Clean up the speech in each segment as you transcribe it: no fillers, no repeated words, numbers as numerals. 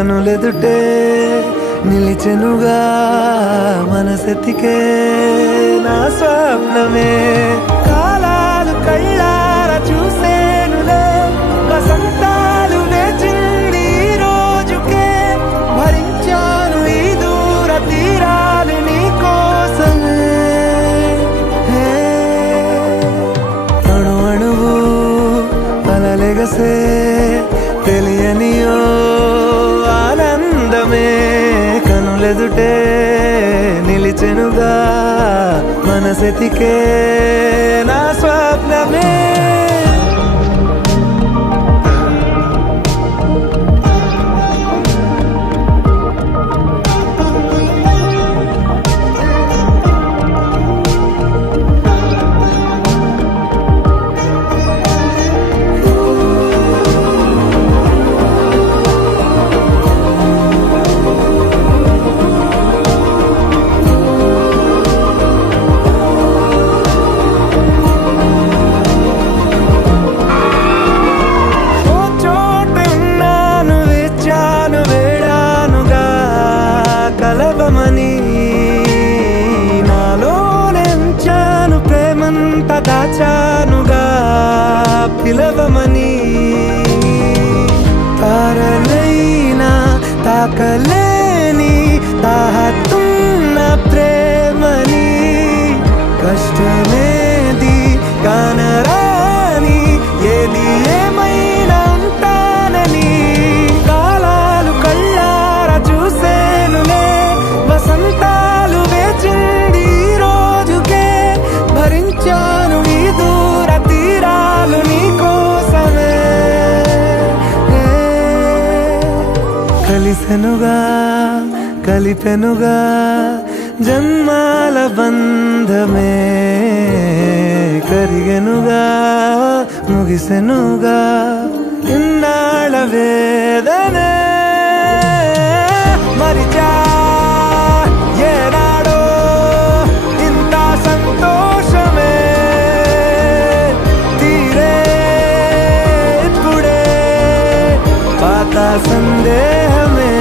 కనులెదుటే నిలిచెనుగా మనసెతికే నా స్వప్నమే కాలాలు కళ్ళార చూసేనులే వసంతాలు వేచింది ఈ రోజుకే భరించాను ఈ దూర తీరాలు నీ కోసమే అణు అణువు అలలెగసే తెలియనియో ఆనందమే కనులెదుటే నిలిచెనుగా మనసెతికే నా స్వప్నమే నాలోనెంచాను ప్రేమంత దాచానుగా పిలవమని తారలైనా తాకలేని తాహతున్న ప్రేమని కష్టమేది కానరాని ఏది ఏమైనా ఉంటానని కాలాలు కళ్ళార చూసేనులే వసంతాలు వేచింది ఈ రోజుకే భరించాను ఈ దూర తీరాలు నీ కోసమే కలిసెనుగా కలిపెనుగా జన్మాల బంధమే కరిగెనుగా ముగిసెనుగా ఇన్నాళ్ళ వేదనే మరిచా ఏనాడో ఇంత సంతోషమే తీరే ఇప్పుడే పాత సందేహమే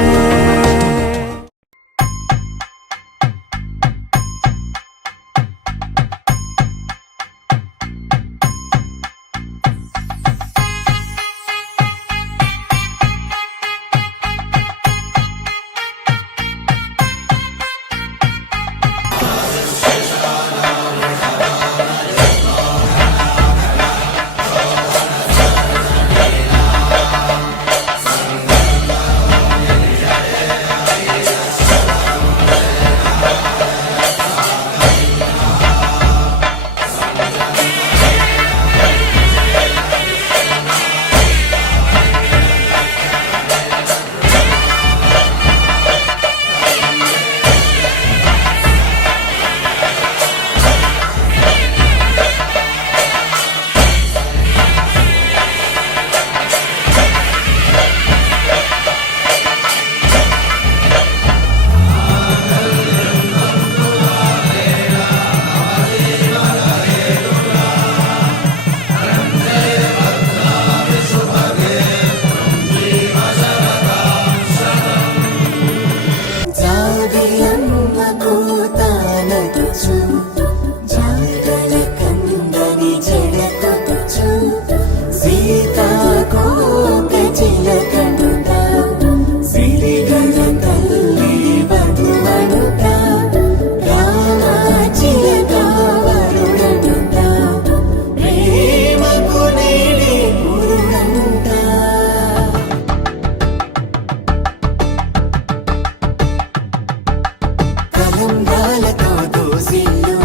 కలంబ్రాలతో దోసిల్లు